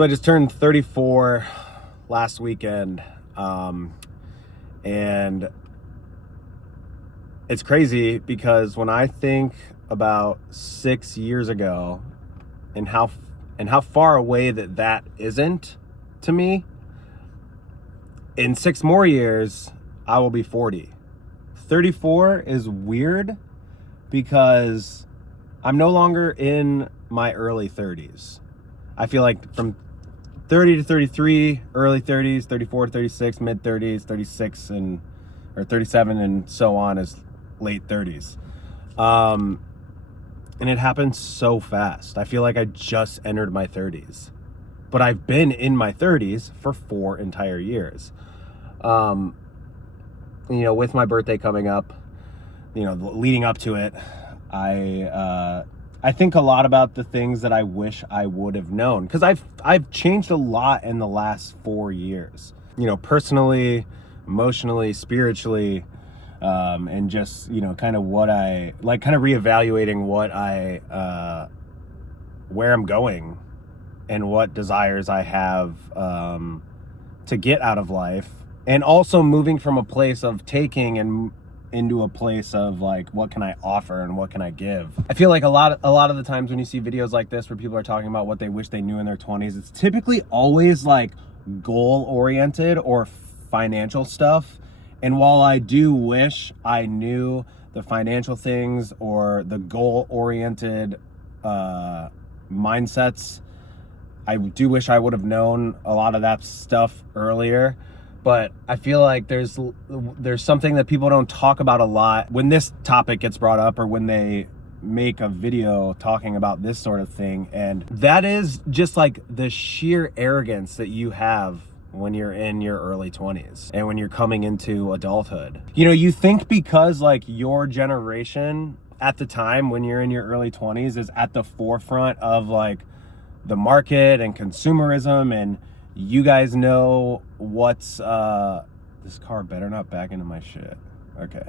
I just turned 34 last weekend, and it's crazy because when I think about 6 years ago and how far away that isn't to me, in 6 more years, I will be 40. 34 is weird because I'm no longer in my early 30s. I feel like from 30 to 33, early 30s, 34 to 36, mid 30s, 36 or 37 and so on is late 30s. And it happens so fast. I feel like I just entered my 30s. But I've been in my 30s for 4 entire years. With my birthday coming up, leading up to it, I think a lot about the things that I wish I would have known, because I've changed a lot in the last 4 years, personally, emotionally, spiritually, and just, kind of what I like, kind of reevaluating what where I'm going and what desires I have, to get out of life, and also moving from a place of taking and into a place of like, what can I offer and what can I give? I feel like a lot of the times when you see videos like this where people are talking about what they wish they knew in their 20s, it's typically always like goal oriented or financial stuff. And while I do wish I knew the financial things or the goal oriented mindsets, I do wish I would have known a lot of that stuff earlier. But I feel like there's something that people don't talk about a lot when this topic gets brought up or when they make a video talking about this sort of thing. And that is just like the sheer arrogance that you have when you're in your early 20s and when you're coming into adulthood. You think because like your generation at the time when you're in your early 20s is at the forefront of like the market and consumerism, and you guys know what's this car better not back into my shit. Okay.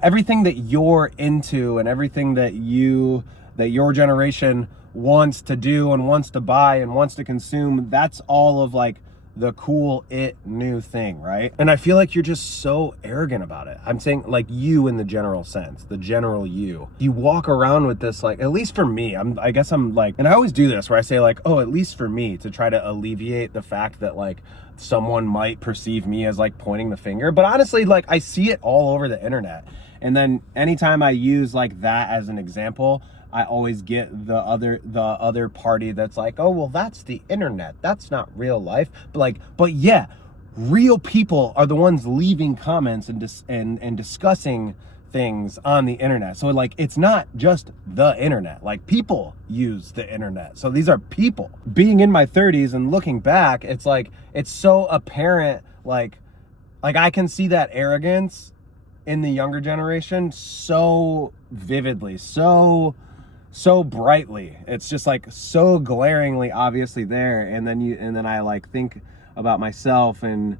Everything that you're into and everything that your generation wants to do and wants to buy and wants to consume, that's all of like the cool new thing, right? And I feel like you're just so arrogant about it. I'm saying like you in the general sense, the general you walk around with this, like, at least for me, I guess I'm like, and I always do this where I say like, oh, at least for me, to try to alleviate the fact that like someone might perceive me as like pointing the finger. But honestly, like I see it all over the internet. And then anytime I use like that as an example, I always get the other party that's like, oh, well, that's the internet. That's not real life. But yeah, real people are the ones leaving comments and discussing things on the internet. So like, it's not just the internet. Like, people use the internet. So these are people. Being in my 30s and looking back, it's like, it's so apparent. Like I can see that arrogance in the younger generation so vividly, so brightly. It's just like so glaringly obviously there. And then I like think about myself and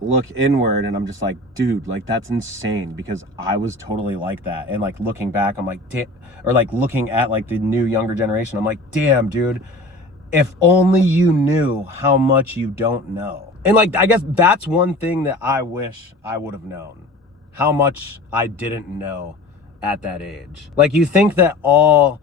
look inward, and I'm just like, dude, like that's insane, because I was totally like that. And like looking back, I'm like, or like looking at like the new younger generation, I'm like, damn, dude, if only you knew how much you don't know. And like, I guess that's one thing that I wish I would have known, how much I didn't know at that age. Like, you think that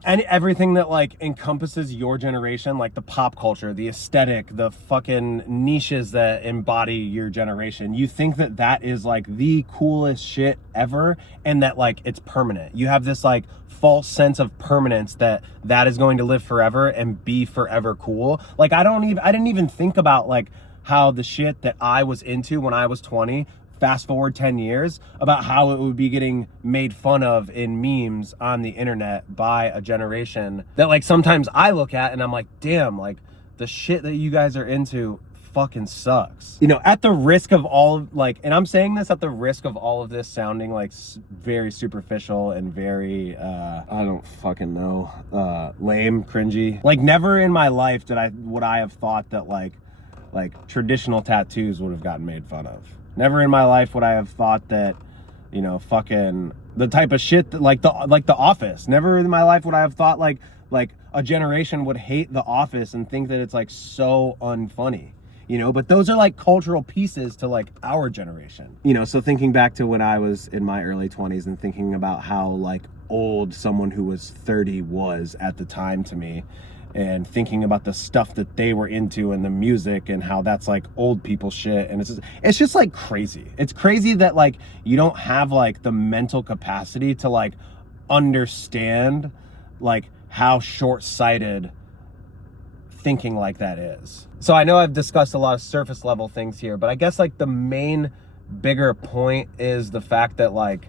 everything that like encompasses your generation, like the pop culture, the aesthetic, the fucking niches that embody your generation, you think that is like the coolest shit ever, and that like it's permanent. You have this like false sense of permanence that is going to live forever and be forever cool. Like, I didn't even think about like how the shit that I was into when I was 20, fast forward 10 years, about how it would be getting made fun of in memes on the internet by a generation that like sometimes I look at and I'm like, damn, like the shit that you guys are into fucking sucks. At the risk of and I'm saying this at the risk of all of this sounding like very superficial and very, I don't fucking know, lame, cringy. Like, never in my life would I have thought that like traditional tattoos would have gotten made fun of. Never in my life would I have thought that, fucking the type of shit that like the Office. Never in my life would I have thought like a generation would hate The Office and think that it's like so unfunny, you know. But those are like cultural pieces to like our generation, you know. So thinking back to when I was in my early 20s and thinking about how like old someone who was 30 was at the time to me, and thinking about the stuff that they were into and the music and how that's like old people shit, and it's just like crazy. It's crazy that like you don't have like the mental capacity to like understand like how short-sighted thinking like that is. So I know I've discussed a lot of surface level things here, but I guess like the main bigger point is the fact that like,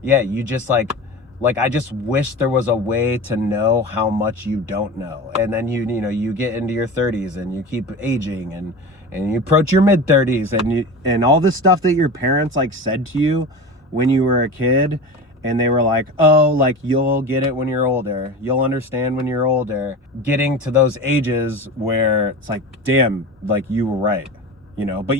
yeah, you just like I just wish there was a way to know how much you don't know. And then you know, you get into your 30s and you keep aging and you approach your mid 30s and all this stuff that your parents like said to you when you were a kid, and they were like, oh, like you'll get it when you're older, you'll understand when you're older, getting to those ages where it's like, damn, like you were right, you know. But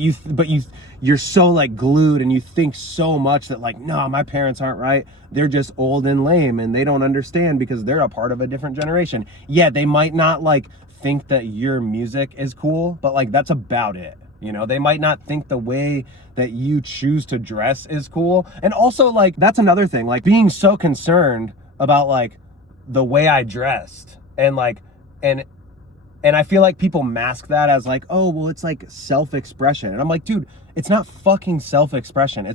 you're so like glued and you think so much that like, no, my parents aren't right, they're just old and lame and they don't understand because they're a part of a different generation. Yeah, they might not like think that your music is cool, but like that's about it. You know, they might not think the way that you choose to dress is cool. And also like, that's another thing, like being so concerned about like the way I dressed and like, and I feel like people mask that as like, oh, well, it's like self-expression. And I'm like, dude, it's not fucking self-expression.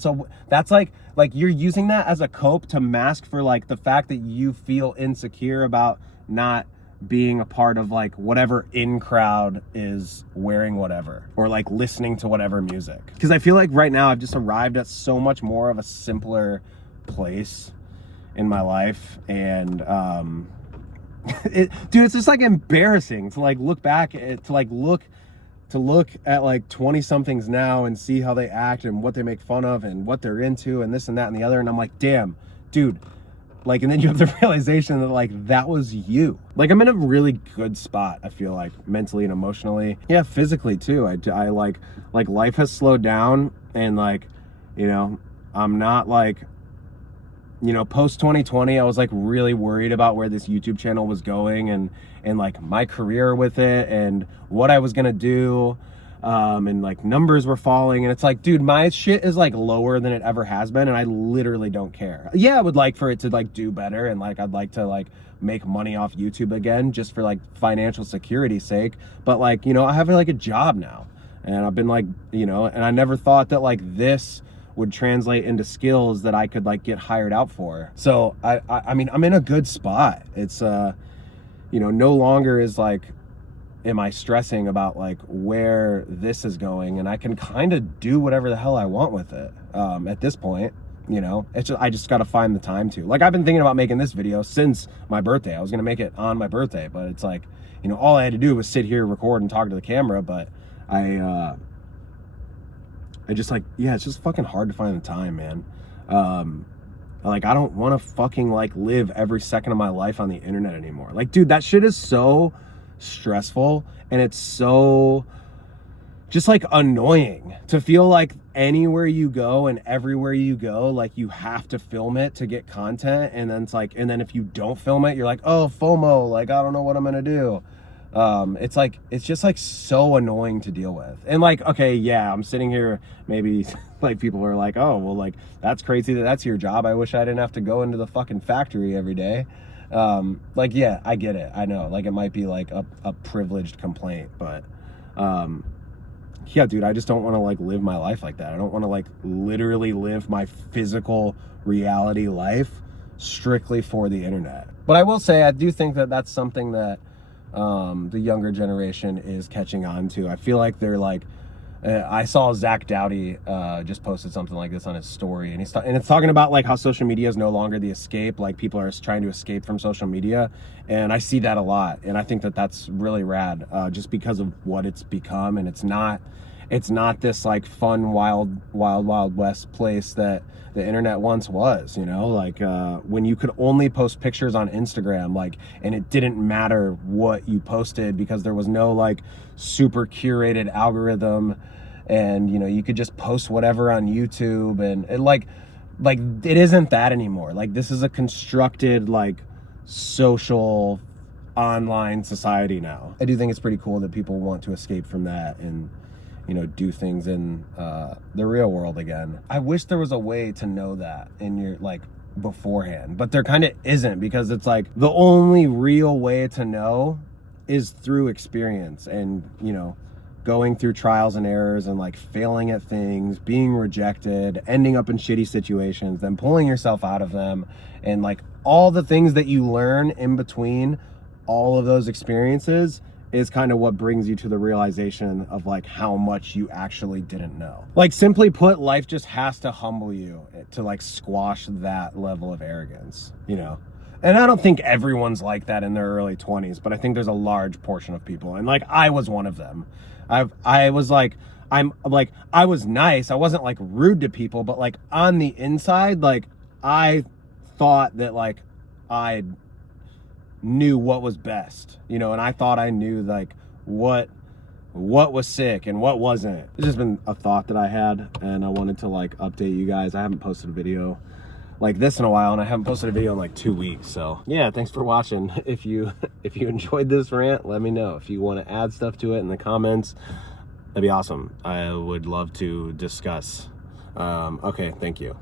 That's like you're using that as a cope to mask for like the fact that you feel insecure about not being a part of like whatever in crowd is wearing whatever or like listening to whatever music. Because I feel like right now I've just arrived at so much more of a simpler place in my life, and dude, it's just like embarrassing to like look back at, to look at like 20 somethings now and see how they act and what they make fun of and what they're into and this and that and the other, and I'm like, damn, dude. Like, and then you have the realization that like that was you. Like, I'm in a really good spot, I feel like, mentally and emotionally. Yeah, physically too. I like life has slowed down, and like, you know, I'm not like, you know, post 2020, I was like really worried about where this YouTube channel was going and like my career with it and what I was gonna do. And like numbers were falling, and it's like, dude, my shit is like lower than it ever has been, and I literally don't care. Yeah, I would like for it to like do better, and like I'd like to like make money off YouTube again just for like financial security's sake, but like, you know, I have like a job now, and I've been like, you know, and I never thought that like this would translate into skills that I could like get hired out for. So I mean, I'm in a good spot. It's you know, no longer is like am I stressing about like where this is going, and I can kind of do whatever the hell I want with it at this point. You know, it's just, I just got to find the time to. Like, I've been thinking about making this video since my birthday. I was gonna make it on my birthday, but it's like, you know, all I had to do was sit here, record, and talk to the camera. But I just like, yeah, it's just fucking hard to find the time, man. Like, I don't want to fucking like live every second of my life on the internet anymore. Like, dude, that shit is so stressful, and it's so just like annoying to feel like anywhere you go and everywhere you go, like you have to film it to get content, and then it's like, and then if you don't film it, you're like, oh, FOMO, like I don't know what I'm gonna do. It's like, it's just like so annoying to deal with. And like, okay, yeah, I'm sitting here, maybe like people are like, oh, well, like that's crazy that that's your job, I wish I didn't have to go into the fucking factory every day. Like, yeah, I get it. I know, like, it might be like a privileged complaint, but, yeah, dude, I just don't want to like live my life like that. I don't want to like literally live my physical reality life strictly for the internet. But I will say, I do think that that's something that, the younger generation is catching on to. I feel like they're like, I saw Zach Dowdy just posted something like this on his story, and it's talking about like how social media is no longer the escape. Like, people are trying to escape from social media, and I see that a lot, and I think that that's really rad, just because of what it's become. And it's not this like fun wild west place that the internet once was, you know, like when you could only post pictures on Instagram, like, and it didn't matter what you posted because there was no like super curated algorithm, and you know, you could just post whatever on YouTube, and it like like, it isn't that anymore. Like, this is a constructed, like, social online society now. I do think it's pretty cool that people want to escape from that and, you know, do things in the real world again. I wish there was a way to know that in your, like, beforehand, but there kind of isn't, because it's like the only real way to know is through experience and, you know, going through trials and errors and like failing at things, being rejected, ending up in shitty situations, then pulling yourself out of them, and like all the things that you learn in between all of those experiences is kind of what brings you to the realization of like how much you actually didn't know. Like, simply put, life just has to humble you to like squash that level of arrogance, you know? And I don't think everyone's like that in their early 20s, but I think there's a large portion of people. And like, I was one of them. I was like, I was nice. I wasn't like rude to people, but like on the inside, like I thought that like I knew what was best, you know, and I thought I knew like what was sick and what wasn't. It's just been a thought that I had, and I wanted to like update you guys. I haven't posted a video like this in a while, and I haven't posted a video in like 2 weeks. So yeah, thanks for watching. If you enjoyed this rant, let me know. If you want to add stuff to it in the comments, that'd be awesome. I would love to discuss. Okay, thank you.